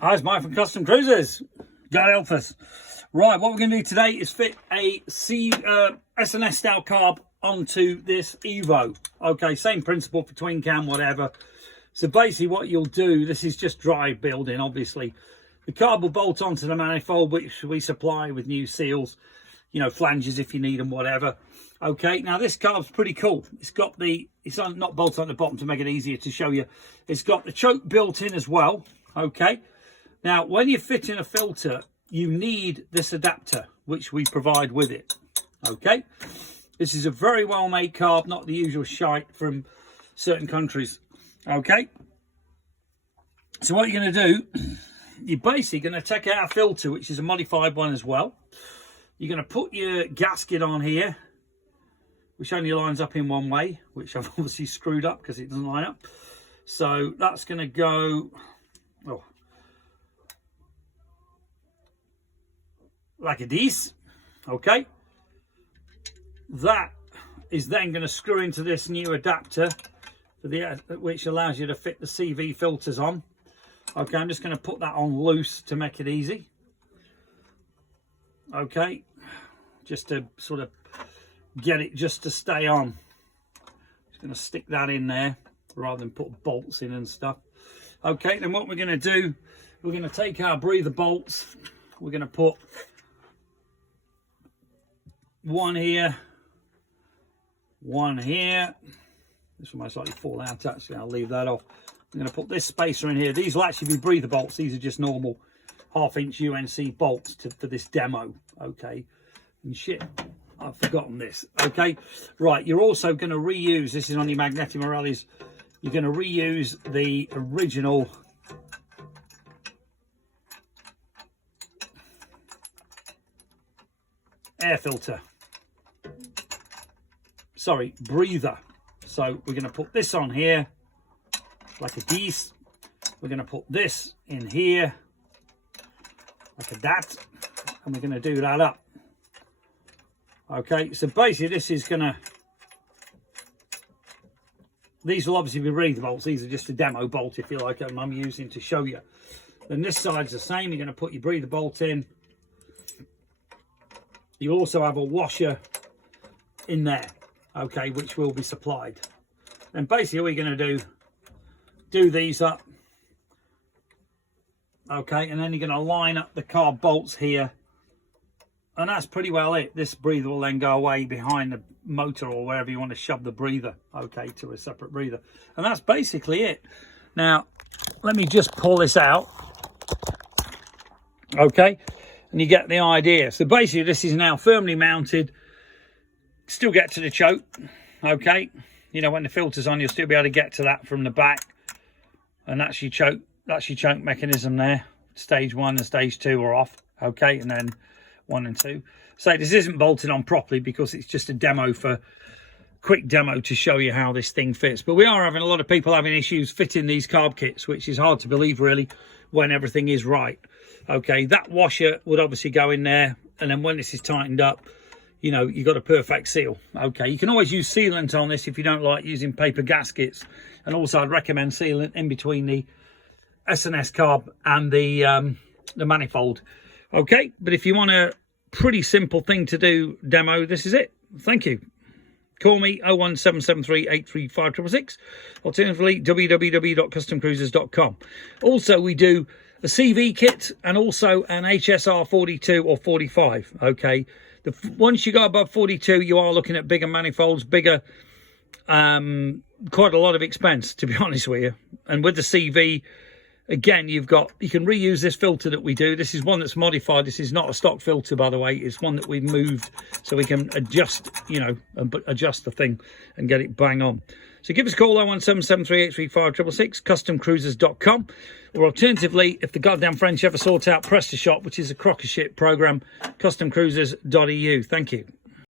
Hi, it's Mike from Custom Cruisers. God help us. Right, what we're going to do today is fit a S&S style carb onto this Evo. Okay, same principle for twin cam, whatever. So basically what you'll do, this is just dry building, obviously. The carb will bolt onto the manifold, which we supply with new seals, you know, flanges if you need them, whatever. Okay, now this carb's pretty cool. It's got the, not bolted on the bottom to make it easier to show you. It's got the choke built in as well, okay. Now, when you're fitting a filter, you need this adapter, which we provide with it, okay? This is a very well-made carb, not the usual shite from certain countries, okay? So what you're going to do, you're basically going to take out a filter, which is a modified one as well. You're going to put your gasket on here, which only lines up in one way, which I've obviously screwed up because it doesn't line up. So that's going to go... like this, okay. That is then going to screw into this new adapter for the which allows you to fit the CV filters on. Okay, I'm just going to put that on loose to make it easy. Okay, just to sort of get it just to stay on. Just going to stick that in there rather than put bolts in and stuff. Okay, then what we're going to do, we're going to take our breather bolts. We're going to put one here, one here. This one might slightly fall out, actually. I'll leave that off. I'm going to put this spacer in here. These will actually be breather bolts. These are just normal 1/2" UNC bolts for this demo, okay. And shit, I've forgotten this, okay. Right, you're also going to reuse, this is on your magnetic Morellis, you're going to reuse the original air filter, sorry, breather. So we're going to put this on here like a this. We're going to put this in here like a that, and we're going to do that up. Okay, so basically this is going to, these will obviously be breather bolts. These are just a demo bolt, if you like, and I'm using to show you. Then this side's the same. You're going to put your breather bolt in. You also have a washer in there, okay, which will be supplied. And basically all you're going to do these up, okay, and then you're going to line up the carb bolts here, and that's pretty well it. This breather will then go away behind the motor or wherever you want to shove the breather, okay, to a separate breather. And that's basically it. Now, let me just pull this out, okay. And you get the idea. So basically this is now firmly mounted. Still get to the choke, okay. You know, when the filter's on, you'll still be able to get to that from the back. And that's your choke mechanism there. Stage 1 and stage 2 are off, okay. And then 1 and 2. So this isn't bolted on properly because it's just a demo, for quick demo to show you how this thing fits. But we are having a lot of people having issues fitting these carb kits, which is hard to believe really when everything is right. Okay, that washer would obviously go in there, and then when this is tightened up, you know, you've got a perfect seal. Okay, you can always use sealant on this if you don't like using paper gaskets. And also I'd recommend sealant in between the S&S carb and the manifold. Okay, but if you want a pretty simple thing to do demo, this is it. Thank you. Call me 01773 835 666. Alternatively, www.customcruisers.com. Also, we do a CV kit and also an HSR 42 or 45, okay. Once you go above 42, you are looking at bigger manifolds, bigger, quite a lot of expense, to be honest with you. And with the CV, again, you can reuse this filter that we do. This is one that's modified. This is not a stock filter, by the way. It's one that we've moved so we can adjust, you know, adjust the thing and get it bang on. So give us a call, 01773 835 666, customcruisers.com. Or alternatively, if the goddamn French ever sort out PrestaShop, which is a crock of shit program, customcruisers.eu. Thank you.